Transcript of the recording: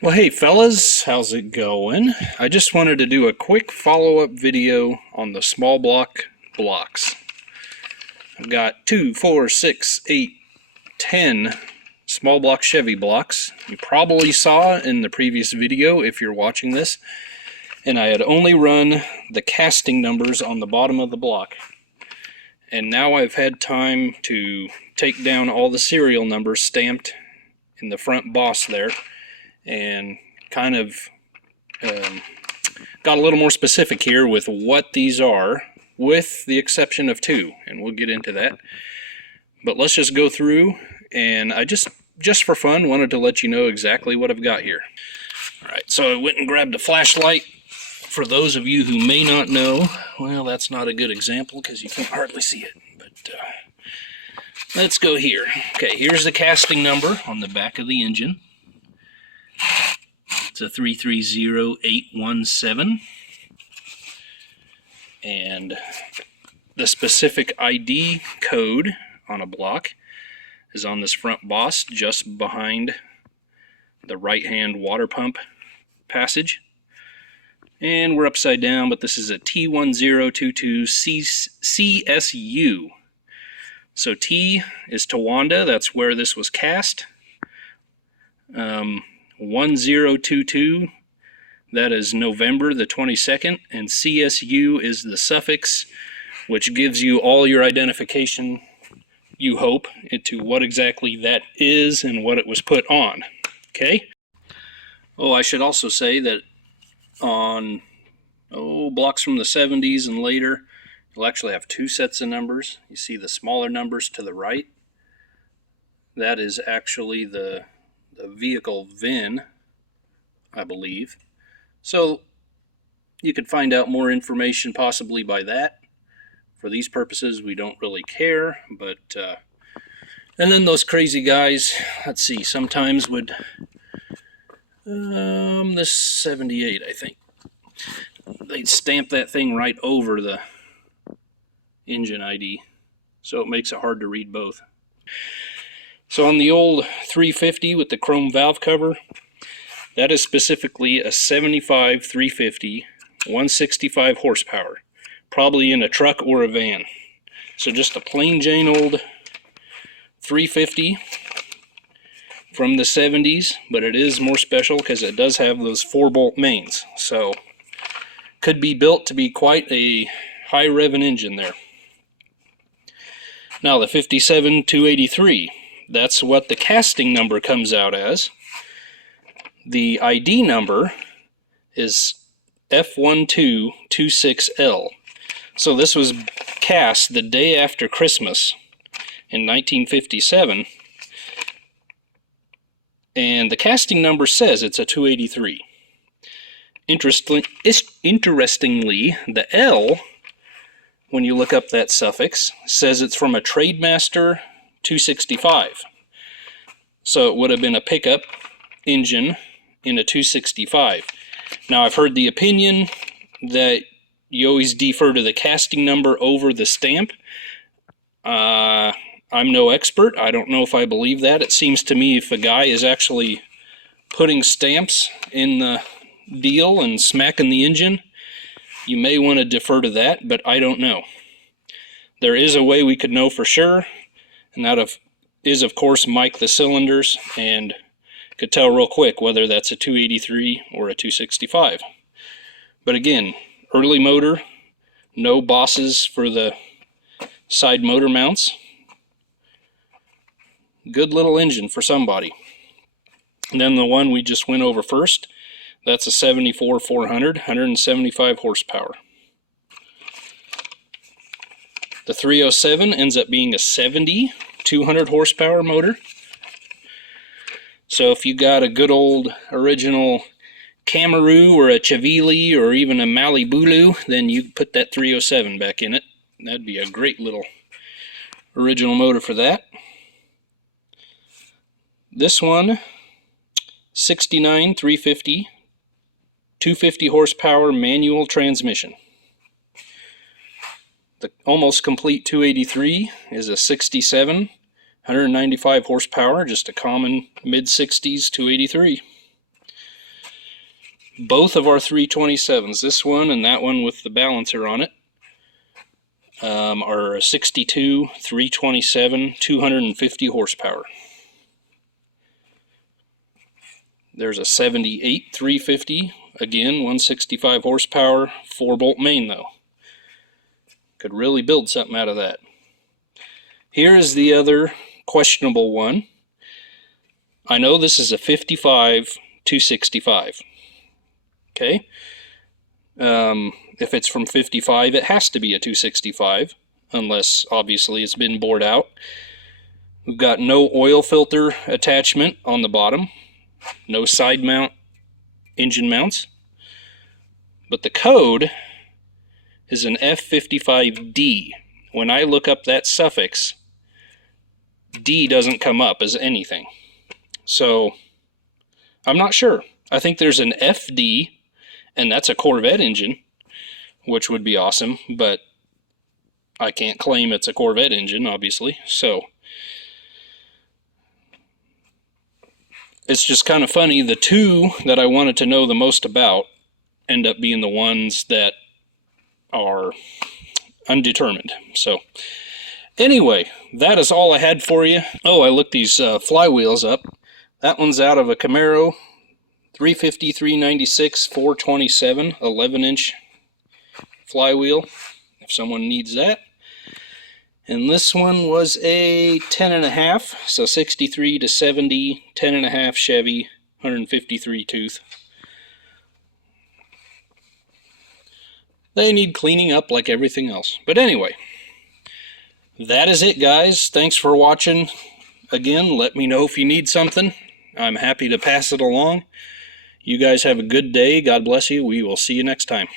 Well, hey fellas, how's it going? I just wanted to do a quick follow-up video on the small block blocks. I've got 2, 4, 6, 8, 10 small block Chevy blocks. You probably saw in the previous video if you're watching this, and I had only run the casting numbers on the bottom of the block. And now I've had time to take down all the serial numbers stamped in the front boss there, and kind of got a little more specific here with what these are, with the exception of two, and we'll get into that. But let's just go through, and I just for fun wanted to let you know exactly what I've got here. Alright, so I went and grabbed a flashlight. For those of you who may not know, well, that's not a good example because you can't hardly see it, but let's go here. Okay, here's the casting number on the back of the engine. It's a 330817, and the specific ID code on a block is on this front boss just behind the right hand water pump passage. And we're upside down, but this is a T1022 CSU. So T is Tawanda, that's where this was cast. 1022, that is November the 22nd, and CSU is the suffix, which gives you all your identification, you hope, into what exactly that is and what it was put on. Okay? Oh, I should also say that on blocks from the 70s and later, you'll actually have two sets of numbers. You see the smaller numbers to the right. That is actually the vehicle VIN, I believe. So you could find out more information possibly by that. For these purposes, we don't really care, but and then those crazy guys, let's see, sometimes would this 78, I think, they'd stamp that thing right over the engine ID, so it makes it hard to read both. So on the old 350 with the chrome valve cover, that is specifically a 75 350, 165 horsepower, probably in a truck or a van. So just a plain Jane old 350 from the 70s, but it is more special because it does have those 4-bolt mains. So could be built to be quite a high revving engine there. Now the 57 283. That's what the casting number comes out as. The ID number is F1226L. So this was cast the day after Christmas in 1957. And the casting number says it's a 283. Interestingly, the L, when you look up that suffix, says it's from a Trademaster 265. So it would have been a pickup engine in a 265. Now I've heard the opinion that you always defer to the casting number over the stamp. I'm no expert. I don't know if I believe that. It seems to me if a guy is actually putting stamps in the deal and smacking the engine, you may want to defer to that, but I don't know. There is a way we could know for sure, and that is of course mic the cylinders and could tell real quick whether that's a 283 or a 265. But again, early motor, no bosses for the side motor mounts. Good little engine for somebody. And then the one we just went over first, that's a 74 400, 175 horsepower. The 307 ends up being a 70 200 horsepower motor. So if you got a good old original Camaroo or a Chevy or even a Malibu, then you put that 307 back in it. That'd be a great little original motor for that. This one, 69 350, 250 horsepower manual transmission. The almost complete 283 is a 67, 195 horsepower, just a common mid-60s 283. both of our 327s, this one and that one with the balancer on it, are a 62, 327, 250 horsepower. There's a 78, 350, again, 165 horsepower, 4-bolt main though. Could really build something out of that. Here is the other questionable one. I know this is a 55, 265. Okay? If it's from 55, it has to be a 265, unless obviously it's been bored out. We've got no oil filter attachment on the bottom, no side mount engine mounts, but the code is an F55D. When I look up that suffix, D doesn't come up as anything. So I'm not sure. I think there's an FD, and that's a Corvette engine, which would be awesome, but I can't claim it's a Corvette engine, obviously. So it's just kind of funny. The two that I wanted to know the most about end up being the ones that are undetermined. So anyway, that is all I had for you. Oh, I looked these flywheels up. That one's out of a Camaro 350, 396, 427, 11-inch flywheel, if someone needs that. And this one was a 10.5, so 63 to 70, 10.5 Chevy, 153 tooth. They need cleaning up like everything else. But anyway, that is it, guys. Thanks for watching. Again, let me know if you need something. I'm happy to pass it along. You guys have a good day. God bless you. We will see you next time.